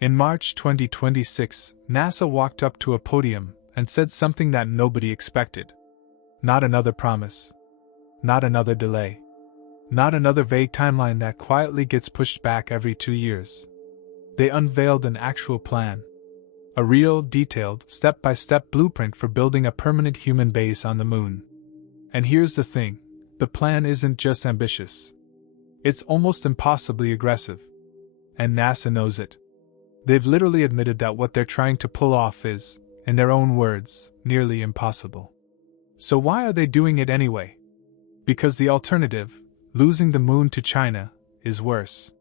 In March 2026, NASA walked up to a podium and said something that nobody expected. Not another promise. Not another delay. Not another vague timeline that quietly gets pushed back every 2 years. They unveiled an actual plan. A real, detailed, step-by-step blueprint for building a permanent human base on the moon. And here's the thing, the plan isn't just ambitious. It's almost impossibly aggressive. And NASA knows it. They've literally admitted that what they're trying to pull off is, in their own words, nearly impossible. So why are they doing it anyway? Because the alternative, losing the moon to China, is worse.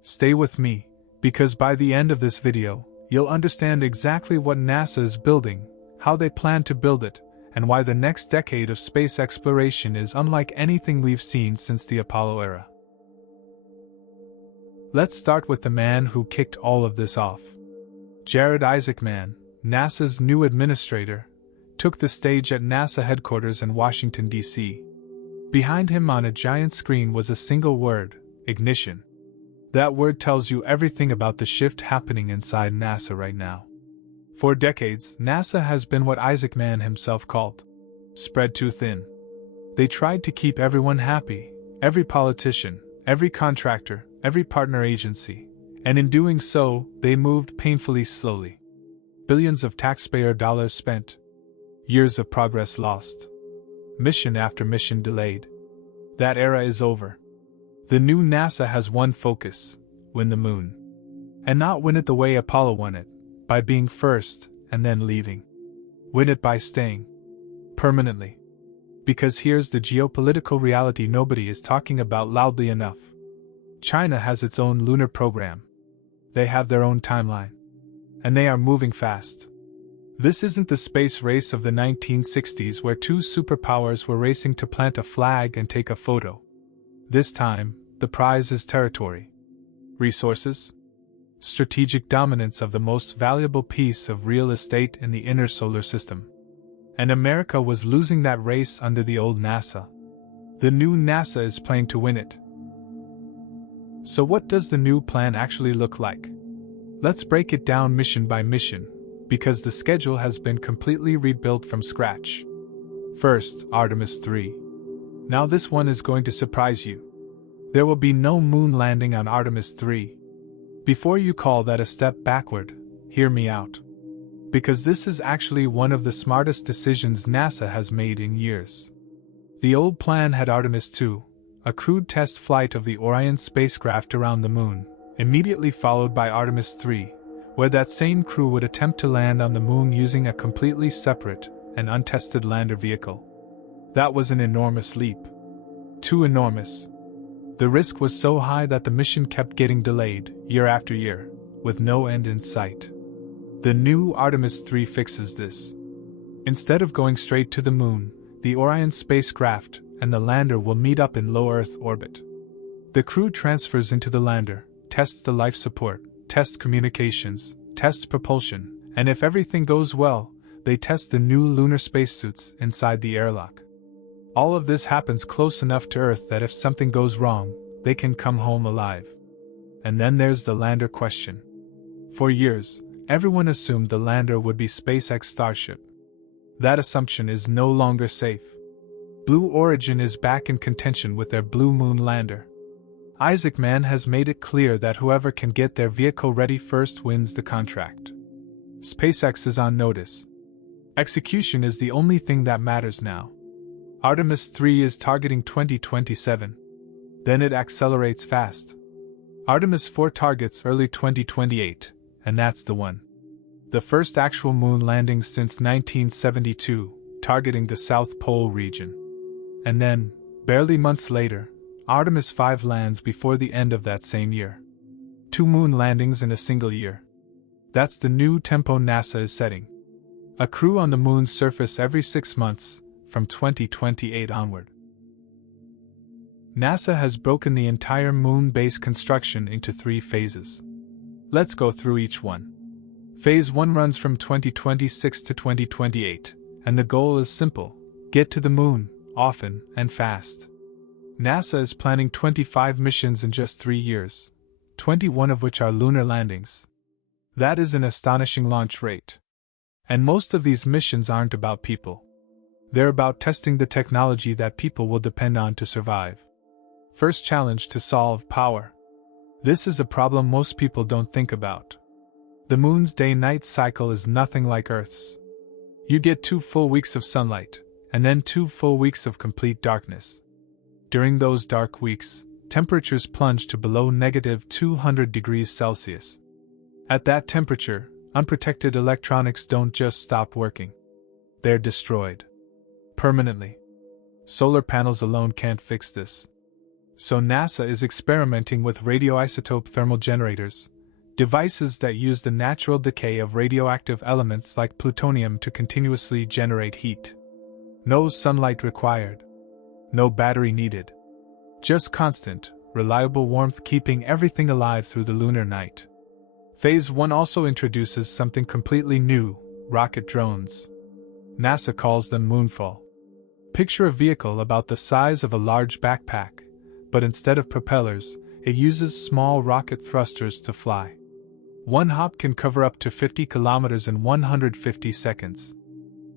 Stay with me, because by the end of this video, you'll understand exactly what NASA is building, how they plan to build it, and why the next decade of space exploration is unlike anything we've seen since the Apollo era. Let's start with the man who kicked all of this off. Jared Isaacman, NASA's new administrator, took the stage at NASA headquarters in Washington, D.C. Behind him on a giant screen was a single word: ignition. That word tells you everything about the shift happening inside NASA right now. For decades, NASA has been what Isaacman himself called spread too thin. They tried to keep everyone happy, every politician, every contractor, every partner agency, and in doing so, they moved painfully slowly. Billions of taxpayer dollars spent. Years of progress lost. Mission after mission delayed. That era is over. The new NASA has one focus: win the moon. And not win it the way Apollo won it, by being first and then leaving. Win it by staying. Permanently. Because here's the geopolitical reality nobody is talking about loudly enough. China has its own lunar program. They have their own timeline. And they are moving fast. This isn't the space race of the 1960s where two superpowers were racing to plant a flag and take a photo. This time, the prize is territory. Resources. Strategic dominance of the most valuable piece of real estate in the inner solar system. And America was losing that race under the old NASA. The new NASA is playing to win it. So what does the new plan actually look like? Let's break it down mission by mission, because the schedule has been completely rebuilt from scratch. First, Artemis 3. Now this one is going to surprise you. There will be no moon landing on Artemis 3. Before you call that a step backward, hear me out. Because this is actually one of the smartest decisions NASA has made in years. The old plan had Artemis 2, a crewed test flight of the Orion spacecraft around the moon, immediately followed by Artemis 3, where that same crew would attempt to land on the moon using a completely separate and untested lander vehicle. That was an enormous leap. Too enormous. The risk was so high that the mission kept getting delayed, year after year, with no end in sight. The new Artemis 3 fixes this. Instead of going straight to the moon, the Orion spacecraft and the lander will meet up in low Earth orbit. The crew transfers into the lander, tests the life support, tests communications, tests propulsion, and if everything goes well, they test the new lunar spacesuits inside the airlock. All of this happens close enough to Earth that if something goes wrong, they can come home alive. And then there's the lander question. For years, everyone assumed the lander would be SpaceX Starship. That assumption is no longer safe. Blue Origin is back in contention with their Blue Moon lander. Isaacman has made it clear that whoever can get their vehicle ready first wins the contract. SpaceX is on notice. Execution is the only thing that matters now. Artemis 3 is targeting 2027. Then it accelerates fast. Artemis 4 targets early 2028, and that's the one. The first actual moon landing since 1972, targeting the South Pole region. And then, barely months later, Artemis 5 lands before the end of that same year. 2 moon landings in a single year. That's the new tempo NASA is setting. A crew on the moon's surface every 6 months, from 2028 onward. NASA has broken the entire moon base construction into 3 phases. Let's go through each one. Phase 1 runs from 2026 to 2028, and the goal is simple: get to the moon, often and fast. NASA is planning 25 missions in just 3 years, 21 of which are lunar landings. That is an astonishing launch rate. And most of these missions aren't about people. They're about testing the technology that people will depend on to survive. First challenge to solve: power. This is a problem most people don't think about. The moon's day-night cycle is nothing like Earth's. You get 2 full weeks of sunlight, and then 2 full weeks of complete darkness. During those dark weeks, temperatures plunge to below -200 degrees Celsius. At that temperature, unprotected electronics don't just stop working. They're destroyed. Permanently. Solar panels alone can't fix this. So NASA is experimenting with radioisotope thermal generators, devices that use the natural decay of radioactive elements like plutonium to continuously generate heat. No sunlight required. No battery needed. Just constant, reliable warmth keeping everything alive through the lunar night. Phase 1 also introduces something completely new: rocket drones. NASA calls them Moonfall. Picture a vehicle about the size of a large backpack, but instead of propellers, it uses small rocket thrusters to fly. One hop can cover up to 50 kilometers in 150 seconds.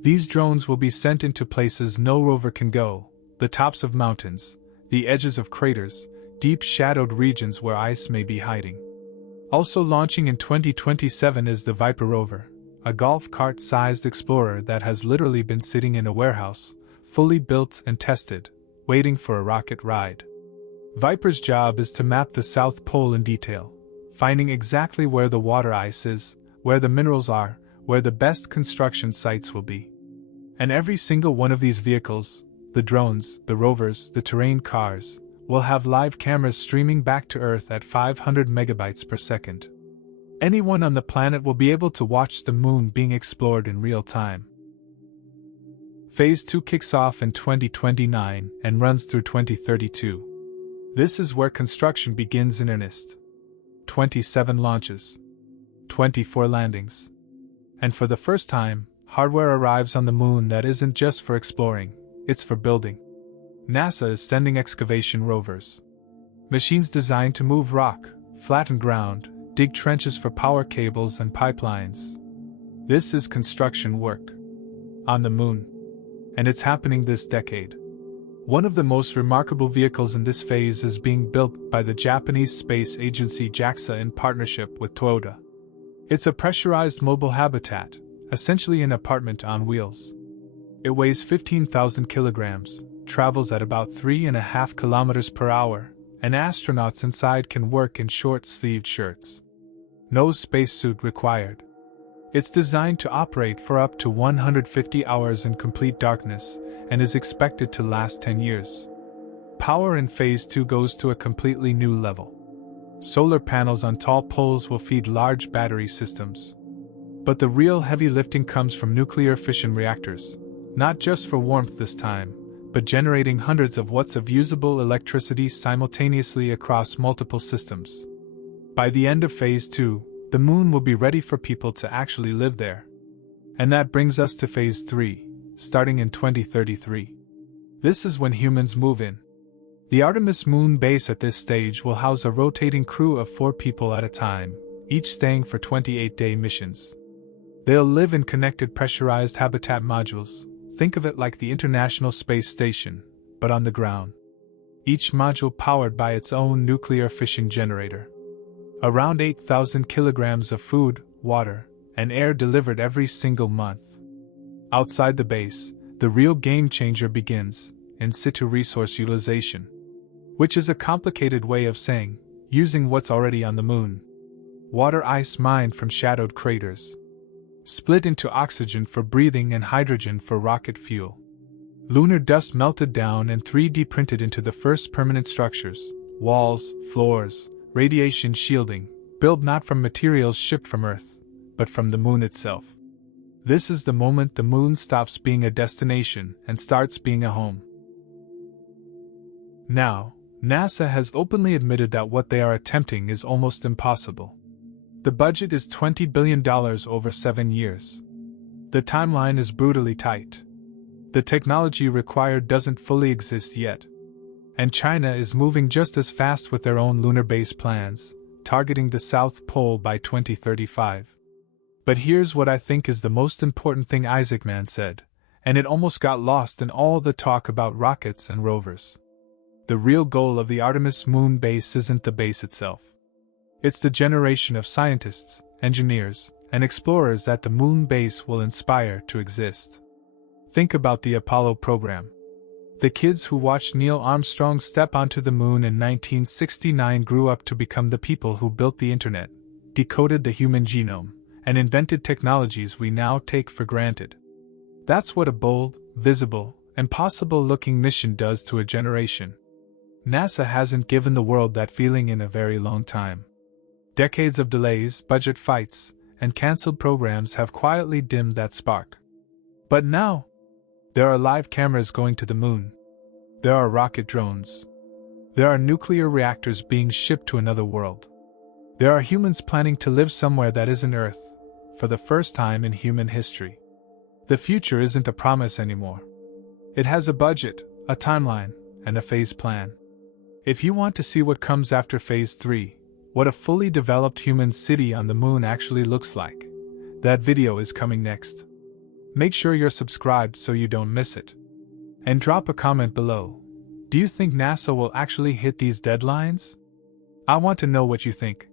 These drones will be sent into places no rover can go: the tops of mountains, the edges of craters, deep shadowed regions where ice may be hiding. Also launching in 2027 is the Viper rover, a golf cart-sized explorer that has literally been sitting in a warehouse, fully built and tested, waiting for a rocket ride. Viper's job is to map the South Pole in detail, finding exactly where the water ice is, where the minerals are, where the best construction sites will be. And every single one of these vehicles, the drones, the rovers, the terrain cars, will have live cameras streaming back to Earth at 500 megabytes per second. Anyone on the planet will be able to watch the moon being explored in real time. Phase 2 kicks off in 2029 and runs through 2032. This is where construction begins in earnest. 27 launches. 24 landings. And for the first time, hardware arrives on the moon that isn't just for exploring, it's for building. NASA is sending excavation rovers. Machines designed to move rock, flatten ground, dig trenches for power cables and pipelines. This is construction work. On the moon. And it's happening this decade. One of the most remarkable vehicles in this phase is being built by the Japanese space agency JAXA in partnership with Toyota. It's a pressurized mobile habitat, essentially an apartment on wheels. It weighs 15,000 kilograms, travels at about 3.5 kilometers per hour, and astronauts inside can work in short-sleeved shirts. No spacesuit required. It's designed to operate for up to 150 hours in complete darkness, and is expected to last 10 years. Power in Phase 2 goes to a completely new level. Solar panels on tall poles will feed large battery systems. But the real heavy lifting comes from nuclear fission reactors, not just for warmth this time, but generating hundreds of watts of usable electricity simultaneously across multiple systems. By the end of Phase 2, the moon will be ready for people to actually live there. And that brings us to Phase 3, starting in 2033. This is when humans move in. The Artemis Moon Base at this stage will house a rotating crew of 4 people at a time, each staying for 28-day missions. They'll live in connected pressurized habitat modules. Think of it like the International Space Station, but on the ground. Each module powered by its own nuclear fission generator. Around 8,000 kilograms of food, water, and air delivered every single month. Outside the base, the real game changer begins: in situ resource utilization. Which is a complicated way of saying, using what's already on the moon. Water ice mined from shadowed craters. Split into oxygen for breathing and hydrogen for rocket fuel. Lunar dust melted down and 3D printed into the first permanent structures: walls, floors, radiation shielding, built not from materials shipped from Earth, but from the moon itself. This is the moment the moon stops being a destination and starts being a home. Now, NASA has openly admitted that what they are attempting is almost impossible. The budget is $20 billion over 7 years. The timeline is brutally tight. The technology required doesn't fully exist yet. And China is moving just as fast with their own lunar base plans, targeting the South Pole by 2035. But here's what I think is the most important thing Isaacman said, and it almost got lost in all the talk about rockets and rovers. The real goal of the Artemis Moon Base isn't the base itself. It's the generation of scientists, engineers, and explorers that the Moon Base will inspire to exist. Think about the Apollo program. The kids who watched Neil Armstrong step onto the moon in 1969 grew up to become the people who built the internet, decoded the human genome, and invented technologies we now take for granted. That's what a bold, visible, and possible-looking mission does to a generation. NASA hasn't given the world that feeling in a very long time. Decades of delays, budget fights, and cancelled programs have quietly dimmed that spark. But now, there are live cameras going to the moon. There are rocket drones. There are nuclear reactors being shipped to another world. There are humans planning to live somewhere that isn't Earth, for the first time in human history. The future isn't a promise anymore. It has a budget, a timeline, and a phase plan. If you want to see what comes after Phase 3, what a fully developed human city on the moon actually looks like, that video is coming next. Make sure you're subscribed so you don't miss it. And drop a comment below. Do you think NASA will actually hit these deadlines? I want to know what you think.